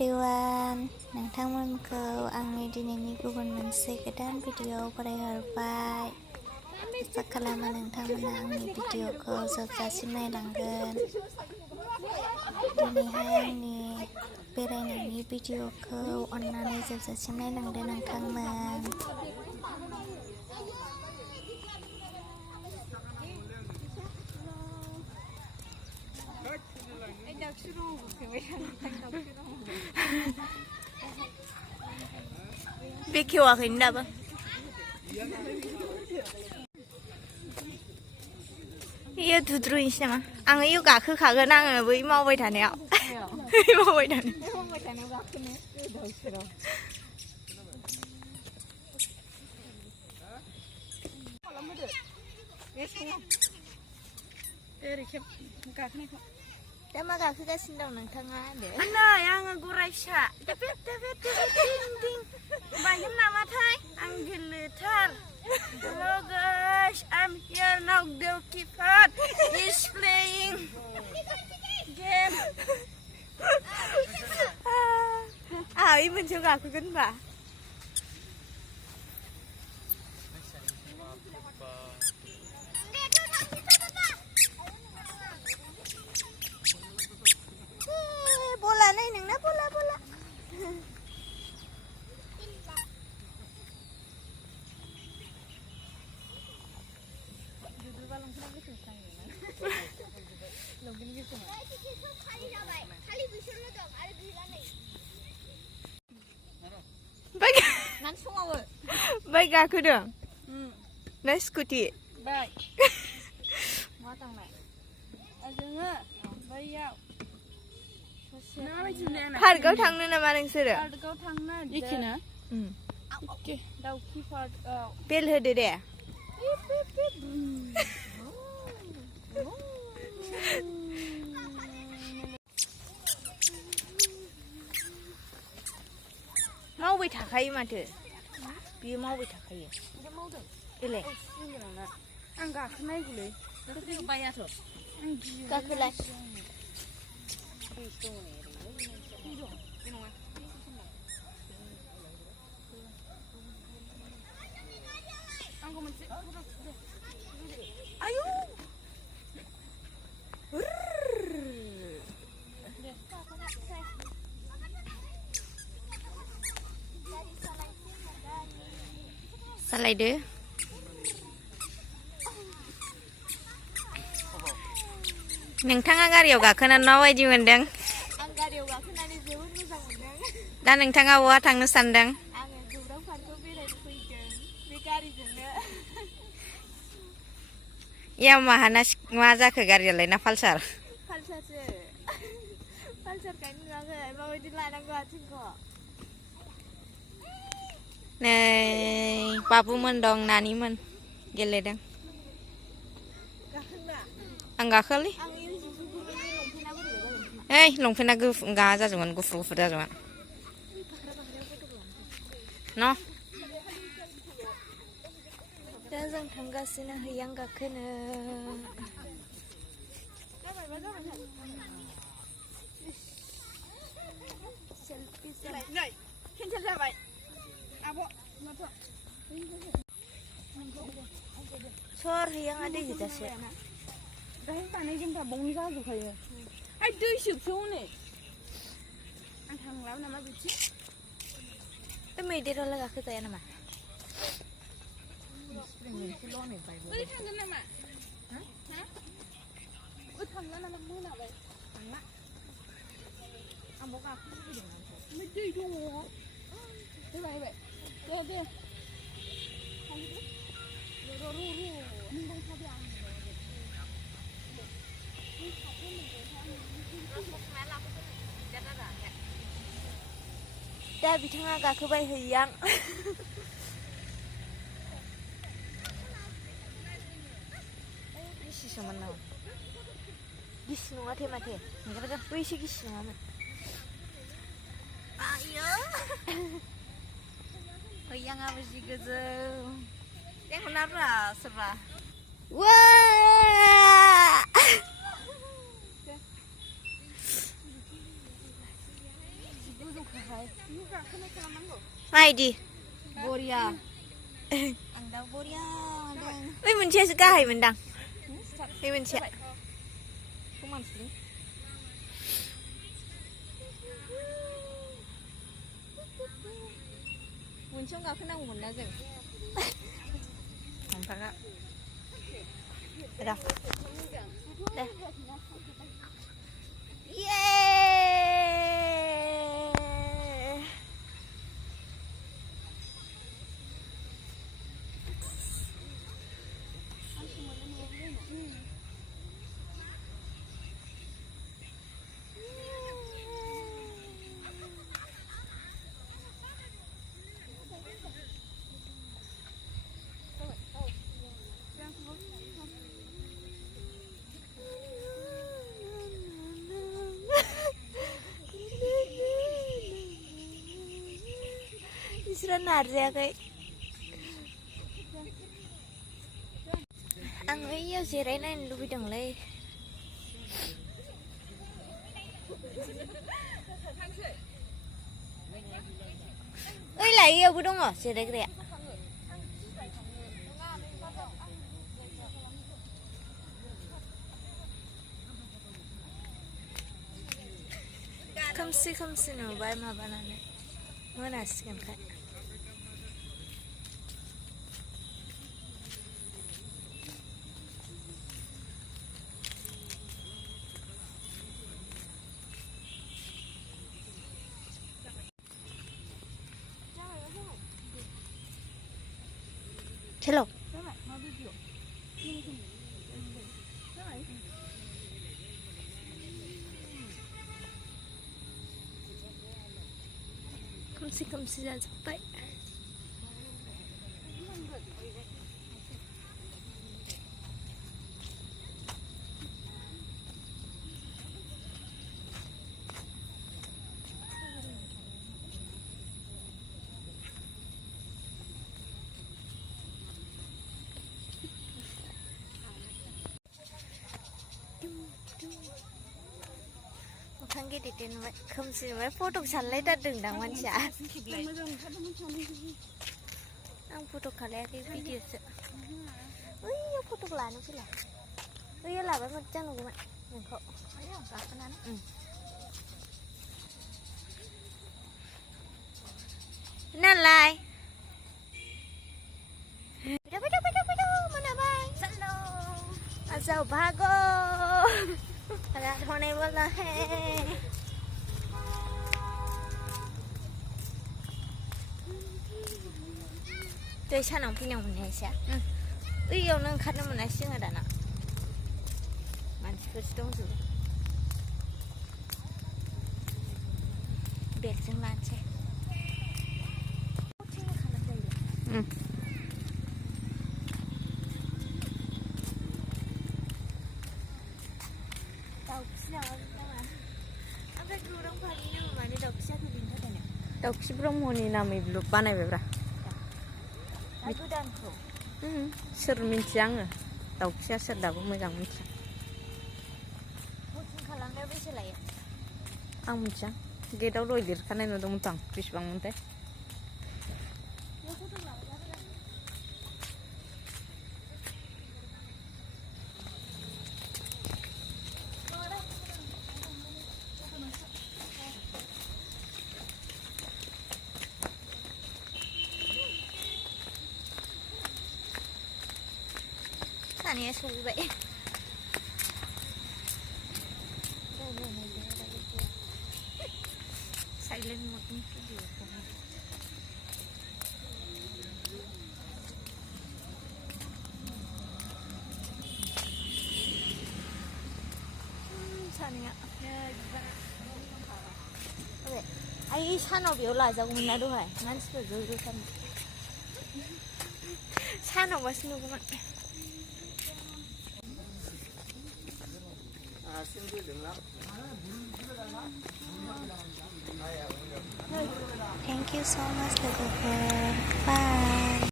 Everyone नोंथांमोनखौ आंनि दिनैनि गुबुन मोनसे गोदान भिडिअ फरायहरबाय। आसा खालामो नोंथांमोना आंनि भिडिअखौ जोबजासिम नायलांगोन। दिनैहाय आंनि बेरायनायनि भिडिअखौ अन्नानै जोबजासिम नायलांदो नोंथांमोन। बेखेवाखैनो दाबो। इयो दुद्रुयैसै नामा? आङो इयो गाखोखागोन आङो बै मावबाय थानायाव। मावबाय थानायाव गाखोनो गोदाव सोराव। दा मा गाखोगासिनो दं नोंथाङा? नै आङो गराय फिसा बायगोन नामाथाय आं गेलेथार। Hello guys, I'm here now. The keeper is playing game. E मोनसेयाव गाखोगोन होनबा। bola नै नोंना bola बाइक गाखोदों ना स्कुटि? बाइक मा थांनाय जोङो बैयाव पार्कआव थांनो नामा नोंसोरो? पार्कआव थांनो एखेना दाउखि पार्कआव बेल होदो दे। मावबाय थाखायो माथो बियो मावबाय थाखायो। देलाय आं गाखोनायगौलै बायाथ' गाखोलाय। आयु सालायदो। नोंथाङा गारियाव गाखोनानै माबायदि मोनदों? आं गारियाव गाखोनानै जोबोद मोजां मोनदों। दा नोंथाङा बहा थांनो सानदों? आङो गौरां पार्कआव बेरायनो फैदों बे गारिजोंनो। यामाहाना मा जाखो गारियालाय ना पालसार? पालसारसो। पालसारखायनो नुवाखै माबायदि लानांगौ आथिंखौ। नै बाबुमोन दं नानिमोन गेलेदों। आं गाखोआलै। ओइ लंपेन्टआ गा जाजोबगोन गुफुर जाजोबगोन न'। दा जों थांगासिनो हैयां गाखोनो। केन्सेल जाबाय आब' सर हैयाङा दै गोजासो। दाहाय जानाय जोंहा बावनो जाजोबखायो। आइ दै सोबसो हनै आं थांला नामा बिदि। बे मैदेरावलाय गाखोजाया नामा? ओरै थांगोन नामा? थांला नामा मोनाबाय थांला आं बाव गाखोनो लुबैदों। ओमफ्राय दै दङ फैबाय दे दा बिथाङा गाखोबाय हैयां। गिसिसोमोन नामा? गिसि नङाथे माथो बैसो गिसि नङामोन। आयो हैयाङाबो जि गोजौ लेंहरनाब्रा सोरबा। माइदि बरिया आं दा बरिया दं ओइ मोनसेयासो गाहायमोनदां बे मोनसेया समानसो मोनसेयाव गाखोनांगौमोन ना जों ओमफ्राय र' दे ये बिसोरो नारजायाखै आं ओइयाव जिरायनायनो लुबैदोंलै ओइलाय इयावबो दङ जिरायग्राया खोमसि खोमसि नुबाय माबानानै मोनासिगोनखाय चलो खोमसि खोमसि जाजोब्बाय मोखां गेदेर नुबाय खोमसि नुबाय फट' सानलायथारदोंदां मानसिया आं फट' खालायाखै भिडिअसो ओइयाव फट' लानो फैला ओइयाव लाबाय मोजां नुगौमोन नोंखौ गाखोनानै नालाय जाओ भागो रात होने वाला है दै सानाव फैनायाव मोननायसै ओइयावनो ओंखारनो मोनासै जोङो दाना मानसिफोरसो दंजोबो बेगजों लानोसै दाउखि ब्रह्मनि नामै ब्लग बानायबायब्रा गोदानखौ सोर मिन्थिया आङो दाउखिया सोर दाबो मोजां मिन्थिया बुकिं खालामनायाव बेसे लायो आं मिन्थिया गेटआव दहाय लिरखानाय नुदोंमोन आं बेसेबां मोनथाय सानैया सहैबाय साइलेन्ट मडनि भिडिअ सानैया आइ सानाव बेयाव लाजागौमोन ना दहाय मानसिफोर ज' ज' सानावबासो नुगौमोन Thank you so much, Bye.